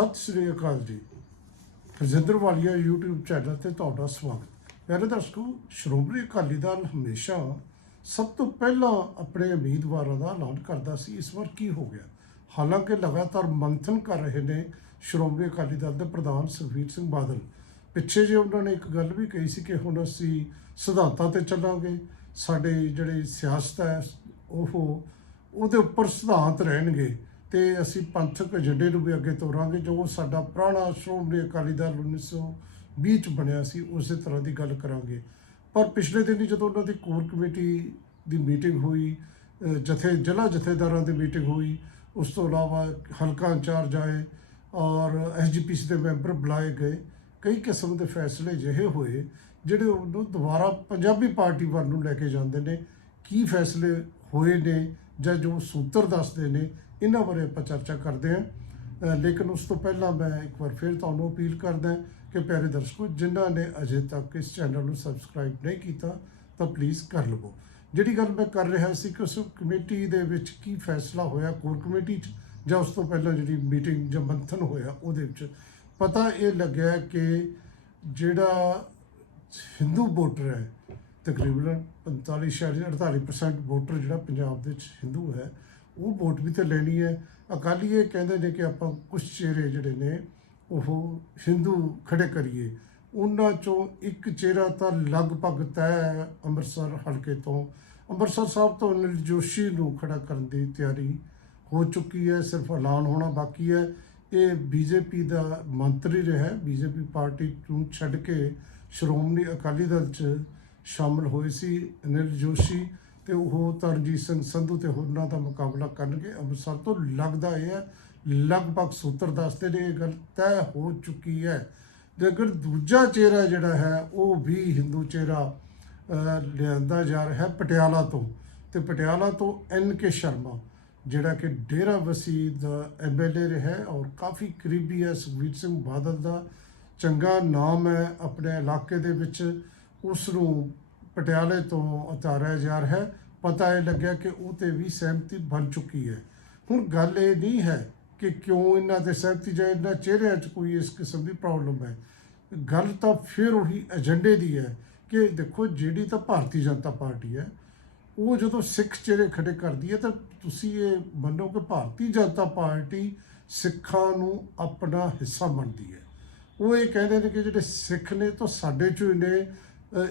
ਸਤਿ ਸ੍ਰੀ ਅਕਾਲ ਜੀ। ਰਜਿੰਦਰ ਵਾਲੀਆ YouTube channel ਤੇ ਤੁਹਾਡਾ ਸਵਾਗਤ। ਪਿਆਰੇ ਦਰਸ਼ਕੋ, ਸ਼੍ਰੋਮਣੀ ਅਕਾਲੀ ਦਲ ਹਮੇਸ਼ਾ ਸਭ ਤੋਂ ਪਹਿਲਾਂ ਆਪਣੇ ਉਮੀਦਵਾਰਾਂ ਦਾ ਐਲਾਨ ਕਰਦਾ ਸੀ, ਇਸ ਵਾਰ ਕੀ ਹੋ ਗਿਆ? ਹਾਲਾਂਕਿ ਲਗਾਤਾਰ ਮੰਥਨ ਕਰ ਰਹੇ ਨੇ ਸ਼੍ਰੋਮਣੀ ਅਕਾਲੀ ਦਲ ਦੇ ਪ੍ਰਧਾਨ ਸੁਖਬੀਰ ਸਿੰਘ ਬਾਦਲ। ਪਿੱਛੇ ਜੇ ਉਹਨਾਂ ਨੇ ਇੱਕ ਗੱਲ ਵੀ ਕਹੀ ਸੀ ਕਿ ਹੁਣ ਅਸੀਂ ਸਿਧਾਂਤਾਂ ਤੇ ਚੱਲਾਂਗੇ। ਸਾਡੇ ਜਿਹੜੇ ਸਿਆਸਤ ਹੈ, ਉਹ ਉਹਦੇ ਉੱਪਰ ਸਿਧਾਂਤ ਰਹਿਣਗੇ। ਤੇ ਅਸੀਂ ਪੰਥਕ ਏਜੰਡੇ ਨੂੰ ਵੀ ਅੱਗੇ ਤੋਰਾਂਗੇ। ਜੋ ਸਾਡਾ ਪੁਰਾਣਾ ਸ਼੍ਰੋਮਣੀ ਅਕਾਲੀ ਦਲ 1920 ਚ ਬਣਿਆ ਸੀ, ਉਸੇ ਤਰ੍ਹਾਂ ਦੀ ਗੱਲ ਕਰਾਂਗੇ। ਪਰ ਪਿਛਲੇ ਦਿਨੀ ਜਦੋਂ ਉਹਨਾਂ ਦੀ ਕੋਰ ਕਮੇਟੀ ਦੀ ਮੀਟਿੰਗ ਹੋਈ ਜਥੇ, ਜ਼ਿਲ੍ਹਾ ਜਥੇਦਾਰਾਂ ਦੀ ਮੀਟਿੰਗ ਹੋਈ, ਉਸ ਤੋਂ ਇਲਾਵਾ ਹਲਕਾ ਇੰਚਾਰਜ ਆਏ ਔਰ ਐਸਜੀਪੀਸੀ ਦੇ ਮੈਂਬਰ ਬੁਲਾਏ ਗਏ। ਕਈ ਕਿਸਮ ਦੇ ਫੈਸਲੇ ਜਿਹੇ ਹੋਏ, ਜਿਹੜੇ ਉਹਨੂੰ ਦੁਬਾਰਾ ਪੰਜਾਬੀ ਪਾਰਟੀ ਵੱਲ ਨੂੰ ਲੈ ਕੇ ਜਾਂਦੇ ਨੇ। ਕੀ ਫੈਸਲੇ ਹੋਏ ਨੇ? ਜਾਂ ਜੋ ਸੂਤਰ ਦੱਸਦੇ ਨੇ, ਇਹਨਾਂ ਬਾਰੇ ਆਪਾਂ ਚਰਚਾ ਕਰਦੇ ਹਾਂ। ਲੇਕਿਨ ਉਸ ਤੋਂ ਪਹਿਲਾਂ ਮੈਂ ਇੱਕ ਵਾਰ ਫਿਰ ਤੁਹਾਨੂੰ ਅਪੀਲ ਕਰਦਾ ਕਿ ਪਿਆਰੇ ਦਰਸ਼ਕੋ, ਜਿਨ੍ਹਾਂ ਨੇ ਅਜੇ ਤੱਕ ਇਸ ਚੈਨਲ ਨੂੰ ਸਬਸਕ੍ਰਾਈਬ ਨਹੀਂ ਕੀਤਾ, ਤਾਂ ਪਲੀਜ਼ ਕਰ ਲਵੋ। ਜਿਹੜੀ ਗੱਲ ਮੈਂ ਕਰ ਰਿਹਾ ਸੀ ਕਿ ਉਸ ਕਮੇਟੀ ਦੇ ਵਿੱਚ ਕੀ ਫੈਸਲਾ ਹੋਇਆ, ਕੋਰ ਕਮੇਟੀ 'ਚ, ਜਾਂ ਉਸ ਤੋਂ ਪਹਿਲਾਂ ਜਿਹੜੀ ਮੀਟਿੰਗ ਜਾਂ ਮੰਥਨ ਹੋਇਆ, ਉਹਦੇ ਵਿੱਚ ਪਤਾ ਇਹ ਲੱਗਿਆ ਕਿ ਜਿਹੜਾ ਹਿੰਦੂ ਵੋਟਰ ਹੈ ਤਕਰੀਬਨ 45 ਸ਼ਾਇਦ 48% ਵੋਟਰ ਜਿਹੜਾ ਪੰਜਾਬ ਦੇ ਵਿੱਚ ਹਿੰਦੂ ਹੈ, ਉਹ ਵੋਟ ਵੀ ਤੇ ਲੈਣੀ ਹੈ। ਅਕਾਲੀ ਇਹ ਕਹਿੰਦੇ ਨੇ ਕਿ ਆਪਾਂ ਕੁਝ ਚਿਹਰੇ ਜਿਹੜੇ ਨੇ, ਉਹ ਹਿੰਦੂ ਖੜੇ ਕਰੀਏ। ਉਹਨਾਂ ਚੋਂ ਇੱਕ ਚਿਹਰਾ ਤਾਂ ਲਗਭਗ ਤੈਅ ਹੈ ਅੰਮ੍ਰਿਤਸਰ ਹਲਕੇ ਤੋਂ, ਅੰਮ੍ਰਿਤਸਰ ਸਾਹਿਬ ਤੋਂ ਅਨਿਲ ਜੋਸ਼ੀ ਨੂੰ ਖੜਾ ਕਰਨ ਦੀ ਤਿਆਰੀ ਹੋ ਚੁੱਕੀ ਹੈ, ਸਿਰਫ ਐਲਾਨ ਹੋਣਾ ਬਾਕੀ ਹੈ। ਇਹ ਬੀਜੇਪੀ ਦਾ ਮੰਤਰੀ ਰਿਹਾ ਬੀਜੇਪੀ ਪਾਰਟੀ ਨੂੰ ਛੱਡ ਕੇ ਸ਼੍ਰੋਮਣੀ ਅਕਾਲੀ ਦਲ 'ਚ ਸ਼ਾਮਲ ਹੋਏ ਸੀ ਅਨਿਲ ਜੋਸ਼ੀ ਤੇ ਉਹ ਤਰਨਜੀਤ ਸਿੰਘ ਸੰਧੂ ਤੇ ਹੋਰਨਾਂ ਦਾ ਮੁਕਾਬਲਾ ਕਰਨਗੇ। ਅੰਮ੍ਰਿਤਸਰ ਤੋਂ ਲੱਗਦਾ ਇਹ ਹੈ, ਲਗਭਗ ਸੂਤਰ ਦੱਸਦੇ ਨੇ ਇਹ ਗੱਲ ਤੈਅ ਹੋ ਚੁੱਕੀ ਹੈ। ਲੇਕਿਨ ਦੂਜਾ ਚਿਹਰਾ ਜਿਹੜਾ ਹੈ, ਉਹ ਵੀ ਹਿੰਦੂ ਚਿਹਰਾ ਲਿਆਂਦਾ ਜਾ ਰਿਹਾ ਹੈ ਪਟਿਆਲਾ ਤੋਂ ਤੇ ਪਟਿਆਲਾ ਤੋਂ ਐਨ ਕੇ ਸ਼ਰਮਾ, ਜਿਹੜਾ ਕਿ ਡੇਰਾ ਵਸੀ ਦਾ ਐਮਐਲਏ ਰਿਹਾ ਔਰ ਕਾਫੀ ਕਰੀਬੀ ਹੈ। ਸੁਖਬੀਰ ਸਿੰਘ ਬਾਦਲ ਦਾ ਚੰਗਾ ਨਾਮ ਹੈ। ਆਪਣੇ ਇਲਾਕੇ ਦੇ ਵਿੱਚ ਉਸ ਨੂੰ ਪਟਿਆਲੇ ਤੋਂ ਉਤਾਰਿਆ ਜਾ ਰਿਹਾ ਹੈ। ਪਤਾ ਇਹ ਲੱਗਿਆ ਕਿ ਉਹ ਤੇ ਵੀ ਸਹਿਮਤੀ ਬਣ ਚੁੱਕੀ ਹੈ। ਹੁਣ ਗੱਲ ਇਹ ਨਹੀਂ ਹੈ ਕਿ ਕਿਉਂ ਇਹਨਾਂ ਦੇ ਸਹਿਮਤੀ ਜਾਂ ਇਹਨਾਂ ਚਿਹਰਿਆਂ 'ਚ ਕੋਈ ਇਸ ਕਿਸਮ ਦੀ ਪ੍ਰੋਬਲਮ ਹੈ। ਗੱਲ ਤਾਂ ਫਿਰ ਉਹੀ ਏਜੰਡੇ ਦੀ ਹੈ ਕਿ ਦੇਖੋ ਜਿਹੜੀ ਤਾਂ ਭਾਰਤੀ ਜਨਤਾ ਪਾਰਟੀ ਹੈ, ਉਹ ਜਦੋਂ ਸਿੱਖ ਚਿਹਰੇ ਖੜੇ ਕਰਦੀ ਹੈ ਤਾਂ ਤੁਸੀਂ ਇਹ ਮੰਨੋ ਕਿ ਭਾਰਤੀ ਜਨਤਾ ਪਾਰਟੀ ਸਿੱਖਾਂ ਨੂੰ ਆਪਣਾ ਹਿੱਸਾ ਮੰਨਦੀ ਹੈ। ਉਹ ਇਹ ਕਹਿੰਦੇ ਨੇ ਕਿ ਜਿਹੜੇ ਸਿੱਖ ਨੇ ਤਾਂ ਸਾਡੇ ਚੋਂ ਹੀ ਨੇ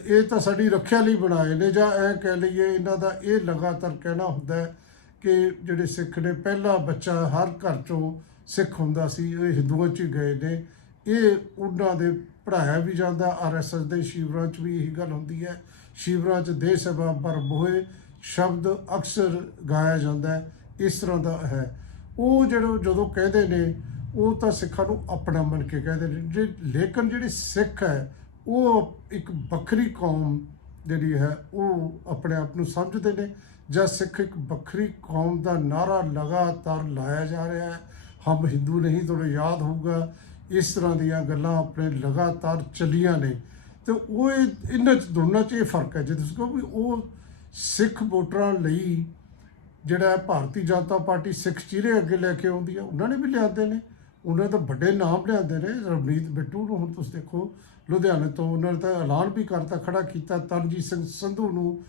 ਇਹ ਤਾਂ ਸਾਡੀ ਰੱਖਿਆ ਲਈ ਬਣਾਏ ਨੇ ਜਾਂ ਐ ਕਹਿ ਲਈਏ ਇਹਨਾਂ ਦਾ ਇਹ ਲਗਾਤਾਰ ਕਹਿਣਾ ਹੁੰਦਾ ਕਿ ਜਿਹੜੇ ਸਿੱਖ ਨੇ, ਪਹਿਲਾ ਬੱਚਾ ਹਰ ਘਰ ਚੋਂ ਸਿੱਖ ਹੁੰਦਾ ਸੀ, ਇਹ ਹਿੰਦੂਆਂ ਚ ਹੀ ਗਏ ਨੇ। ਇਹ ਉਹਨਾਂ ਦੇ ਪੜਾਇਆ ਵੀ ਜਾਂਦਾ ਆਰਐਸਐਸ ਦੇ ਸ਼ਿਵਰਾਂ ਚ ਵੀ ਇਹੀ ਗੱਲ ਹੁੰਦੀ ਹੈ। ਸ਼ਿਵਰਾਂ ਚ ਦੇ ਸਭਾ ਪਰ ਬੋਏ ਸ਼ਬਦ ਅਕਸਰ ਗਾਇਆ ਜਾਂਦਾ ਹੈ, ਇਸ ਤਰ੍ਹਾਂ ਦਾ ਹੈ। ਉਹ ਜਿਹੜੇ ਜਦੋਂ ਕਹਿੰਦੇ ਨੇ, ਉਹ ਤਾਂ ਸਿੱਖਾਂ ਨੂੰ ਆਪਣਾ ਮੰਨ ਕੇ ਕਹਿੰਦੇ ਨੇ। ਲੇਕਿਨ ਜਿਹੜੇ ਸਿੱਖ ਹੈ ਉਹ ਇੱਕ ਵੱਖਰੀ ਕੌਮ ਜਿਹੜੀ ਹੈ, ਉਹ ਆਪਣੇ ਆਪ ਨੂੰ ਸਮਝਦੇ ਨੇ ਜਾਂ ਸਿੱਖ ਇੱਕ ਵੱਖਰੀ ਕੌਮ ਦਾ ਨਾਰਾ ਲਗਾਤਾਰ ਲਾਇਆ ਜਾ ਰਿਹਾ ਹੈ। ਹਮ ਹਿੰਦੂ ਨਹੀਂ ਤੁਹਾਨੂੰ ਯਾਦ ਹੋਊਗਾ। ਇਸ ਤਰ੍ਹਾਂ ਦੀਆਂ ਗੱਲਾਂ ਆਪਣੇ ਲਗਾਤਾਰ ਚੱਲੀਆਂ ਨੇ। ਤੇ ਉਹ ਇਹ- ਇਹਨਾਂ ਚ, ਦੋਨਾਂ ਚ ਇਹ ਫ਼ਰਕ ਹੈ। ਜੇ ਤੁਸੀਂ ਕਹੋ ਵੀ ਉਹ ਸਿੱਖ ਵੋਟਰਾਂ ਲਈ ਜਿਹੜਾ ਭਾਰਤੀ ਜਨਤਾ ਪਾਰਟੀ ਸਿੱਖ ਚਿਹਰੇ ਅੱਗੇ ਲੈ ਕੇ ਆਉਂਦੀ ਹੈ, ਉਹਨਾਂ ਨੇ ਵੀ ਲਿਆਂਦੇ ਨੇ। ਉਹਨਾਂ ਦਾ ਵੱਡੇ ਨਾਮ ਲਿਆਂਦੇ ਨੇ। ਰਵਨੀਤ ਬਿੱਟੂ ਨੂੰ ਹੁਣ ਤੁਸੀਂ ਦੇਖੋ ਲੁਧਿਆਣੇ ਤੋਂ ਉਹਨਾਂ ਨੇ ਤਾਂ ਐਲਾਨ ਵੀ ਕਰਤਾ, ਖੜਾ ਕੀਤਾ। ਤਰਨਜੀਤ ਸਿੰਘ ਸੰਧੂ ਨੂੰ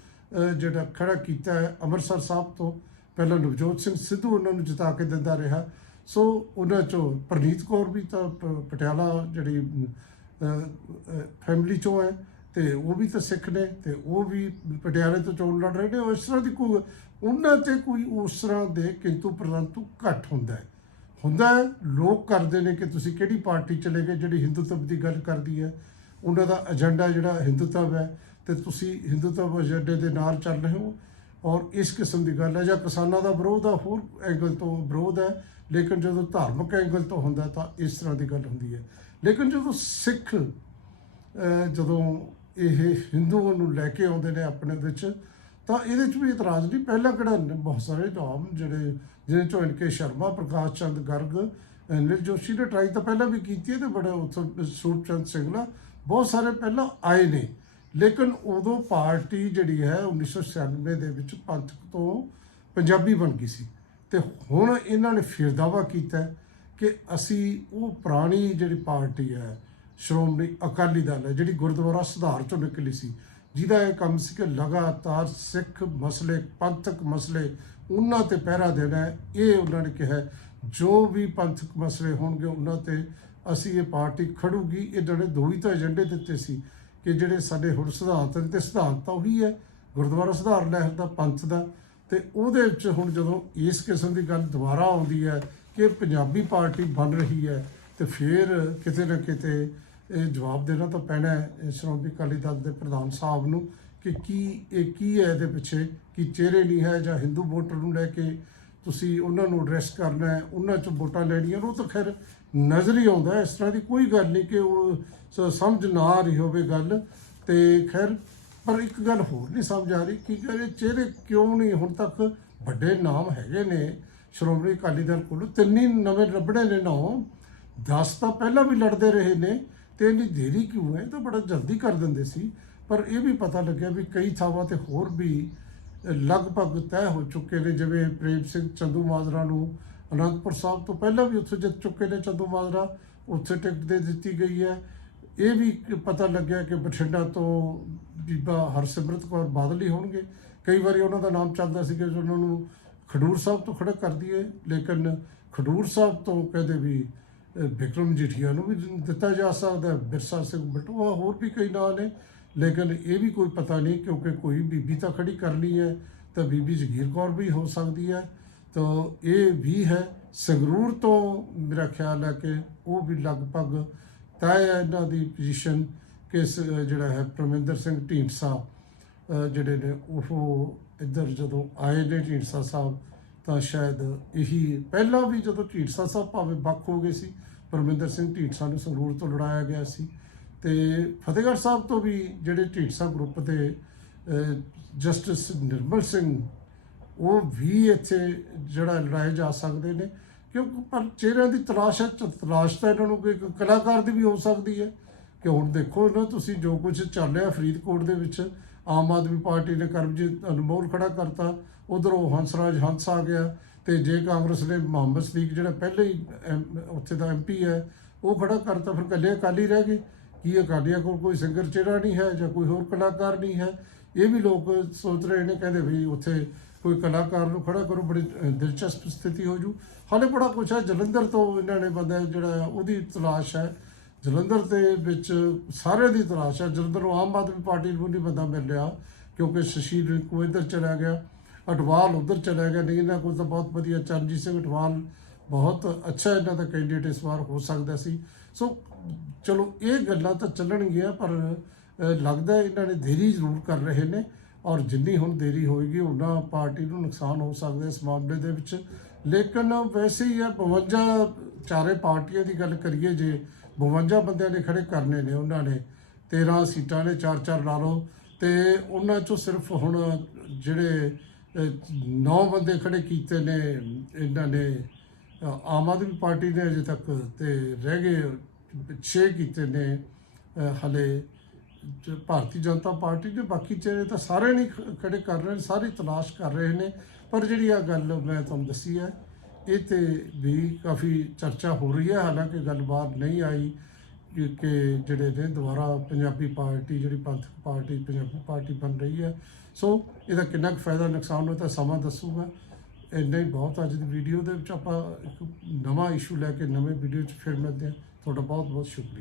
ਜਿਹੜਾ ਖੜਾ ਕੀਤਾ ਅੰਮ੍ਰਿਤਸਰ ਸਾਹਿਬ ਤੋਂ। ਪਹਿਲਾਂ ਨਵਜੋਤ ਸਿੰਘ ਸਿੱਧੂ ਉਹਨਾਂ ਨੂੰ ਜਿਤਾ ਕੇ ਦਿੰਦਾ ਰਿਹਾ। ਸੋ ਉਹਨਾਂ ਚੋਂ ਪ੍ਰਨੀਤ ਕੌਰ ਵੀ ਤਾਂ ਪਟਿਆਲਾ ਜਿਹੜੀ ਫੈਮਿਲੀ ਚੋਂ ਹੈ ਤੇ ਉਹ ਵੀ ਤਾਂ ਸਿੱਖ ਨੇ ਤੇ ਉਹ ਵੀ ਪਟਿਆਲੇ ਤੋਂ ਚੋਣ ਲੜ ਰਹੇ ਨੇ। ਇਸ ਤਰ੍ਹਾਂ ਦੀ ਕੋਈ, ਉਹਨਾਂ ਤੇ ਕੋਈ ਉਸ ਤਰ੍ਹਾਂ ਦੇ ਕਿੰਤੂ ਪਰੰਤੂ ਘੱਟ ਹੁੰਦਾ ਹੈ। ਹੁੰਦਾ ਹੈ, ਲੋਕ ਕਰਦੇ ਨੇ ਕਿ ਤੁਸੀਂ ਕਿਹੜੀ ਪਾਰਟੀ ਚਲੇ ਗਏ, ਜਿਹੜੀ ਹਿੰਦੂਤਵ ਦੀ ਗੱਲ ਕਰਦੀ ਹੈ। ਉਹਨਾਂ ਦਾ ਏਜੰਡਾ ਜਿਹੜਾ ਹਿੰਦੂਤਵ ਹੈ, ਤੇ ਤੁਸੀਂ ਹਿੰਦੂਤਵ ਏਜੰਡੇ ਦੇ ਨਾਲ ਚੱਲ ਰਹੇ ਹੋ ਔਰ ਇਸ ਕਿਸਮ ਦੀ ਗੱਲ ਹੈ, ਜਾਂ ਕਿਸਾਨਾਂ ਦਾ ਵਿਰੋਧ ਆ, ਹੋਰ ਐਂਗਲ ਤੋਂ ਵਿਰੋਧ ਹੈ, ਲੇਕਿਨ ਜਦੋਂ ਧਾਰਮਿਕ ਐਂਗਲ ਤੋਂ ਹੁੰਦਾ ਤਾਂ ਇਸ ਤਰ੍ਹਾਂ ਦੀ ਗੱਲ ਹੁੰਦੀ ਹੈ। ਲੇਕਿਨ ਜਦੋਂ ਸਿੱਖ ਜਦੋਂ ਇਹ ਹਿੰਦੂਆਂ ਨੂੰ ਲੈ ਕੇ ਆਉਂਦੇ ਨੇ ਆਪਣੇ ਵਿੱਚ, ਤਾਂ ਇਹਦੇ 'ਚ ਵੀ ਇਤਰਾਜ਼ ਨਹੀਂ। ਪਹਿਲਾਂ ਕਿਹੜਾ ਬਹੁਤ ਸਾਰੇ ਧਾਮ ਜਿਹੜੇ ਜਿਹਦੇ ਚੋਂ ਕੇ ਸ਼ਰਮਾ, ਪ੍ਰਕਾਸ਼ ਚੰਦ ਗਰਗ ਅਨਿਲ ਜੋਸ਼ੀ ਨੇ ਟਰਾਈ ਤਾਂ ਪਹਿਲਾਂ ਵੀ ਕੀਤੀ ਹੈ ਤੇ ਬੜਾ ਉੱਥੋਂ ਸੂਪ ਚੰਦ ਸਿੰਘਲਾ ਬਹੁਤ ਸਾਰੇ ਪਹਿਲਾਂ ਆਏ ਨੇ। ਲੇਕਿਨ ਉਦੋਂ ਪਾਰਟੀ ਜਿਹੜੀ ਹੈ 1996 ਦੇ ਵਿੱਚ ਪੰਥਕ ਤੋਂ ਪੰਜਾਬੀ ਬਣ ਗਈ ਸੀ। ਤੇ ਹੁਣ ਇਹਨਾਂ ਨੇ ਫਿਰ ਦਾਵਾ ਕੀਤਾ ਕਿ ਅਸੀਂ ਉਹ ਪੁਰਾਣੀ ਜਿਹੜੀ ਪਾਰਟੀ ਹੈ, ਸ਼੍ਰੋਮਣੀ ਅਕਾਲੀ ਦਲ ਹੈ, ਜਿਹੜੀ ਗੁਰਦੁਆਰਾ ਸੁਧਾਰ ਤੋਂ ਨਿਕਲੀ ਸੀ ਜਿਹਦਾ ਇਹ ਕੰਮ ਸੀ ਕਿ ਲਗਾਤਾਰ ਸਿੱਖ ਮਸਲੇ, ਪੰਥਕ ਮਸਲੇ ਉਹਨਾਂ ਤੇ ਪਹਿਰਾ ਦੇਣਾ ਇਹ ਉਹਨਾਂ ਨੇ ਕਿਹਾ ਜੋ ਵੀ ਪੰਥਕ ਮਸਲੇ ਹੋਣਗੇ ਉਹਨਾਂ ਤੇ ਅਸੀਂ ਇਹ ਪਾਰਟੀ ਖੜੂਗੀ। ਇਹਨਾਂ ਨੇ ਦੋ ਤਾਂ ਏਜੰਡੇ ਦਿੱਤੇ ਸੀ ਕਿ ਜਿਹੜੇ ਸਾਡੇ ਹੁਣ ਸਿਧਾਂਤ ਨੇ, ਤੇ ਸਿਧਾਂਤ ਤਾਂ ਉਹੀ ਹੈ, ਗੁਰਦੁਆਰਾ ਸੁਧਾਰ ਲਹਿਰ ਦਾ, ਪੰਥ ਦਾ। ਤੇ ਉਹਦੇ ਵਿੱਚ ਹੁਣ ਜਦੋਂ ਇਸ ਕਿਸਮ ਦੀ ਗੱਲ ਦੁਬਾਰਾ ਆਉਂਦੀ ਹੈ ਕਿ ਪੰਜਾਬੀ ਪਾਰਟੀ ਬਣ ਰਹੀ ਹੈ, ਤੇ ਫਿਰ ਕਿਤੇ ਨਾ ਕਿਤੇ ਇਹ ਜਵਾਬ ਦੇਣਾ ਤਾਂ ਪੈਣਾ ਹੈ ਸ਼੍ਰੋਮਣੀ ਅਕਾਲੀ ਦਲ ਦੇ ਪ੍ਰਧਾਨ ਸਾਹਿਬ ਨੂੰ ਕਿ ਕੀ ਇਹ ਕੀ ਹੈ ਇਹਦੇ ਪਿੱਛੇ, ਕਿ ਚਿਹਰੇ ਨਹੀਂ ਹੈ ਜਾਂ ਹਿੰਦੂ ਵੋਟਰ ਨੂੰ ਲੈ ਕੇ ਤੁਸੀਂ ਉਹਨਾਂ ਨੂੰ ਐਡਰੈਸ ਕਰਨਾ ਹੈ, ਉਹਨਾਂ ਚੋਂ ਵੋਟਾਂ ਲੈਣੀਆਂ ਉਹ ਤਾਂ ਖੈਰ ਨਜ਼ਰ ਹੀ ਆਉਂਦਾ ਇਸ ਤਰ੍ਹਾਂ ਦੀ ਕੋਈ ਗੱਲ ਨਹੀਂ ਕਿ ਉਹ ਸਮਝ ਨਾ ਆ ਰਹੀ ਹੋਵੇ ਗੱਲ। ਤੇ ਖੈਰ, ਪਰ ਇੱਕ ਗੱਲ ਹੋਰ ਨਹੀਂ ਸਮਝ ਆ ਰਹੀ, ਕਿ ਇਹ ਚਿਹਰੇ ਕਿਉਂ ਨਹੀਂ? ਹੁਣ ਤੱਕ ਵੱਡੇ ਨਾਮ ਹੈਗੇ ਨੇ ਸ਼੍ਰੋਮਣੀ ਅਕਾਲੀ ਦਲ ਕੋਲ, ਤਿੰਨ ਹੀ ਨਵੇਂ ਲੱਭਣੇ ਨੇ ਨਾਮ 10 ਤਾਂ ਪਹਿਲਾਂ ਵੀ ਲੜਦੇ ਰਹੇ ਨੇ ਤੇ ਇੰਨੀ ਦੇਰੀ ਕਿਉਂ ਹੈ? ਇਹ ਤਾਂ ਬੜਾ ਜਲਦੀ ਕਰ ਦਿੰਦੇ ਸੀ। ਪਰ ਇਹ ਵੀ ਪਤਾ ਲੱਗਿਆ ਵੀ ਕਈ ਥਾਵਾਂ ਤੇ ਹੋਰ ਵੀ ਲਗਭਗ ਤੈਅ ਹੋ ਚੁੱਕੇ ਨੇ, ਜਿਵੇਂ ਪ੍ਰੇਮ ਸਿੰਘ ਚੰਦੂ ਮਾਜਰਾ ਨੂੰ ਅਨੰਦਪੁਰ ਸਾਹਿਬ ਤੋਂ ਪਹਿਲਾਂ ਵੀ ਉੱਥੇ ਜਿੱਤ ਚੁੱਕੇ ਨੇ ਚੰਦੂ ਮਾਜਰਾ ਉੱਥੇ ਟਿਕਟ ਦੇ ਦਿੱਤੀ ਗਈ ਹੈ। ਇਹ ਵੀ ਪਤਾ ਲੱਗਿਆ ਕਿ ਬਠਿੰਡਾ ਤੋਂ ਬੀਬਾ ਹਰਸਿਮਰਤ ਕੌਰ ਬਾਦਲ ਹੀ ਹੋਣਗੇ। ਕਈ ਵਾਰੀ ਉਹਨਾਂ ਦਾ ਨਾਮ ਚੱਲਦਾ ਸੀ ਕਿ ਉਹਨਾਂ ਨੂੰ ਖਡੂਰ ਸਾਹਿਬ ਤੋਂ ਖੜਾ ਕਰ ਦਈਏ। ਲੇਕਿਨ ਖਡੂਰ ਸਾਹਿਬ ਤੋਂ ਕਹਿੰਦੇ ਵੀ ਵਿਕਰਮ ਜੀਠੀਆ ਨੂੰ ਵੀ ਦਿੱਤਾ ਜਾ ਸਕਦਾ ਹੈ, ਬਿਰਸਾ ਸਿੰਘ ਬਟੂਆ ਹੋਰ ਵੀ ਕਈ ਨਾਂ ਨੇ ਲੇਕਿਨ ਇਹ ਵੀ ਕੋਈ ਪਤਾ ਨਹੀਂ ਕਿਉਂਕਿ ਕੋਈ ਬੀਬੀ ਤਾਂ ਖੜੀ ਕਰਨੀ ਹੈ ਤਾਂ ਬੀਬੀ ਜਗੀਰ ਕੌਰ ਵੀ ਹੋ ਸਕਦੀ ਹੈ। ਤਾਂ ਇਹ ਵੀ ਹੈ ਸੰਗਰੂਰ ਤੋਂ ਮੇਰਾ ਖਿਆਲ ਹੈ ਕਿ ਉਹ ਵੀ ਲਗਭਗ ਤੈਅ ਹੈ ਇਹਨਾਂ ਦੀ ਪੋਜੀਸ਼ਨ ਕਿ ਸ- ਜਿਹੜਾ ਹੈ ਪ੍ਰਮਿੰਦਰ ਸਿੰਘ ਢੀਂਡਸਾ ਜਿਹੜੇ ਨੇ ਉਹ ਇੱਧਰ ਜਦੋਂ ਆਏ ਨੇ ਢੀਂਡਸਾ ਸਾਹਿਬ ਤਾਂ ਸ਼ਾਇਦ ਇਹੀ ਪਹਿਲਾਂ ਵੀ ਜਦੋਂ ਢੀਂਡਸਾ ਸਾਹਿਬ ਭਾਵੇਂ ਵੱਖ ਹੋ ਗਏ ਸੀ ਪਰਮਿੰਦਰ ਸਿੰਘ ਢੀਂਡਸਾ ਨੂੰ ਸੰਗਰੂਰ ਤੋਂ ਲੜਾਇਆ ਗਿਆ ਸੀ ਤੇ ਫਤਿਹਗੜ੍ਹ ਸਾਹਿਬ ਤੋਂ ਵੀ ਜਿਹੜੇ ਢੀਂਡਸਾ ਗਰੁੱਪ ਦੇ ਜਸਟਿਸ ਨਿਰਮਲ ਸਿੰਘ, ਉਹ ਵੀ ਇੱਥੇ ਜਿਹੜਾ ਲੜਾਏ ਜਾ ਸਕਦੇ ਨੇ, ਕਿਉਂਕਿ ਪਰ ਚਿਹਰਿਆਂ ਦੀ ਤਲਾਸ਼ ਹੈ ਤਲਾਸ਼ ਤਾਂ ਇਹਨਾਂ ਨੂੰ ਕੋਈ ਇੱਕ ਕਲਾਕਾਰ ਦੀ ਵੀ ਹੋ ਸਕਦੀ ਹੈ ਕਿ ਹੁਣ ਦੇਖੋ ਨਾ, ਤੁਸੀਂ ਜੋ ਕੁਝ ਚੱਲ ਰਿਹਾ ਫਰੀਦਕੋਟ ਦੇ ਵਿੱਚ, ਆਮ ਆਦਮੀ ਪਾਰਟੀ ਨੇ ਕਰਮਜੀਤ ਅਨਮੋਲ ਖੜਾ ਕਰਤਾ, ਉਧਰੋਂ ਹੰਸਰਾਜ ਹੰਸ ਆ ਗਿਆ ਤੇ ਜੇ ਕਾਂਗਰਸ ਨੇ ਮੁਹੰਮਦ ਸਦੀਕ ਜਿਹੜਾ ਪਹਿਲੇ ਹੀ ਐਮ- ਉੱਥੇ ਦਾ ਐਮਪੀ ਹੈ, ਉਹ ਖੜਾ ਕਰਤਾ, ਫਿਰ ਇਕੱਲੇ ਅਕਾਲੀ ਰਹਿ ਗਏ। ਕੀ ਅਕਾਲੀਆਂ ਕੋਲ ਕੋਈ ਸਿੰਗਰ ਚਿਹਰਾ ਨਹੀਂ ਹੈ ਜਾਂ ਕੋਈ ਹੋਰ ਕਲਾਕਾਰ ਨਹੀਂ ਹੈ? ਇਹ ਵੀ ਲੋਕ ਸੋਚ ਰਹੇ ਨੇ, ਕਹਿੰਦੇ ਵੀ ਉੱਥੇ ਕੋਈ ਕਲਾਕਾਰ ਨੂੰ ਖੜਾ ਕਰੋ, ਬੜੀ ਦਿਲਚਸਪ ਸਥਿਤੀ ਹੋ ਜੂ। ਹਾਲੇ ਬੜਾ ਕੁਛ ਹੈ, ਜਲੰਧਰ ਤੋਂ ਇਹਨਾਂ ਨੇ ਬੰਦਾ ਜਿਹੜਾ ਉਹਦੀ ਤਲਾਸ਼ ਹੈ। ਜਲੰਧਰ ਦੇ ਵਿੱਚ ਸਾਰੇ ਦੀ ਤਲਾਸ਼ ਹੈ। ਜਲੰਧਰ ਨੂੰ ਆਮ ਆਦਮੀ ਪਾਰਟੀ ਨੂੰ ਨਹੀਂ ਬੰਦਾ ਮਿਲ ਰਿਹਾ, ਕਿਉਂਕਿ ਸ਼ਸ਼ੀ ਰਿੰਕੂ ਚਲਾ ਗਿਆ। ਅਟਵਾਲ ਉਧਰ ਚਲਾ ਗਿਆ ਨਹੀਂ, ਇਹਨਾਂ ਕੋਲ ਤਾਂ ਬਹੁਤ ਵਧੀਆ ਚਰਨਜੀਤ ਸਿੰਘ ਅਟਵਾਲ ਬਹੁਤ ਅੱਛਾ ਇਹਨਾਂ ਦਾ ਕੈਂਡੀਡੇਟ ਇਸ ਵਾਰ ਹੋ ਸਕਦਾ ਸੀ। ਸੋ ਚਲੋ, ਇਹ ਗੱਲਾਂ ਤਾਂ ਚੱਲਣਗੀਆਂ, ਪਰ ਲੱਗਦਾ ਇਹਨਾਂ ਨੇ ਦੇਰੀ ਜ਼ਰੂਰ ਕਰ ਰਹੇ ਨੇ ਔਰ ਜਿੰਨੀ ਹੁਣ ਦੇਰੀ ਹੋਏਗੀ, ਉਹਨਾਂ ਪਾਰਟੀ ਨੂੰ ਨੁਕਸਾਨ ਹੋ ਸਕਦਾ ਇਸ ਮਾਮਲੇ ਦੇ ਵਿੱਚ। ਲੇਕਿਨ ਵੈਸੇ ਹੀ ਹੈ 52 ਚਾਰੇ ਪਾਰਟੀਆਂ ਦੀ ਗੱਲ ਕਰੀਏ, ਜੇ 52 ਬੰਦਿਆਂ ਨੇ ਖੜੇ ਕਰਨੇ ਨੇ ਉਹਨਾਂ ਨੇ 13 ਸੀਟਾਂ ਨੇ ਚਾਰ ਚਾਰ ਲਾ ਲਓ। ਤੇ ਉਹਨਾਂ ਚੋਂ ਸਿਰਫ ਹੁਣ ਜਿਹੜੇ 9 ਬੰਦੇ ਖੜੇ ਕੀਤੇ ਨੇ ਇਹਨਾਂ ਨੇ ਆਮ ਆਦਮੀ ਪਾਰਟੀ ਨੇ ਅਜੇ ਤੱਕ ਤੇ ਰਹਿ ਗਏ 6 ਕੀਤੇ ਨੇ ਅ, ਹਲੇ ਭਾਰਤੀ ਜਨਤਾ ਪਾਰਟੀ ਦੇ ਬਾਕੀ ਚਿਹਰੇ ਤਾਂ ਸਾਰੇ ਨਹੀਂ ਖ- ਖੜੇ ਕਰ ਰਹੇ ਸਾਰੀ ਤਲਾਸ਼ ਕਰ ਰਹੇ ਨੇ ਪਰ ਜਿਹੜੀ ਆ ਗੱਲ ਮੈਂ ਤੁਹਾਨੂੰ ਦੱਸੀ ਹੈ ਇਹ ਤੇ ਵੀ ਕਾਫੀ ਚਰਚਾ ਹੋ ਰਹੀ ਹੈ ਹਾਲਾਂਕਿ ਗੱਲਬਾਤ ਨਹੀਂ ਆਈ ਕਿ ਜਿਹੜੇ ਨੇ ਦੁਬਾਰਾ ਪੰਜਾਬੀ ਪਾਰਟੀ ਜਿਹੜੀ ਪੰਥਕ ਪਾਰਟੀ ਪੰਜਾਬੀ ਪਾਰਟੀ ਬਣ ਰਹੀ ਹੈ। ਸੋ ਇਹਦਾ ਕਿੰਨਾ ਕੁ ਫਾਇਦਾ ਨੁਕਸਾਨ ਹੋਇਆ ਤਾਂ ਸਮਾਂ ਦੱਸੂਗਾ। ਇੰਨਾ ਹੀ ਬਹੁਤ ਅੱਜ ਦੀ ਵੀਡੀਓ ਦੇ ਵਿੱਚ ਆਪਾਂ ਇੱਕ ਨਵਾਂ ਇਸ਼ੂ ਲੈ ਕੇ ਨਵੇਂ ਵੀਡੀਓ 'ਚ ਫਿਰ ਮਿਲਦੇ ਹਾਂ। ਤੁਹਾਡਾ ਬਹੁਤ ਬਹੁਤ ਸ਼ੁਕਰੀਆ।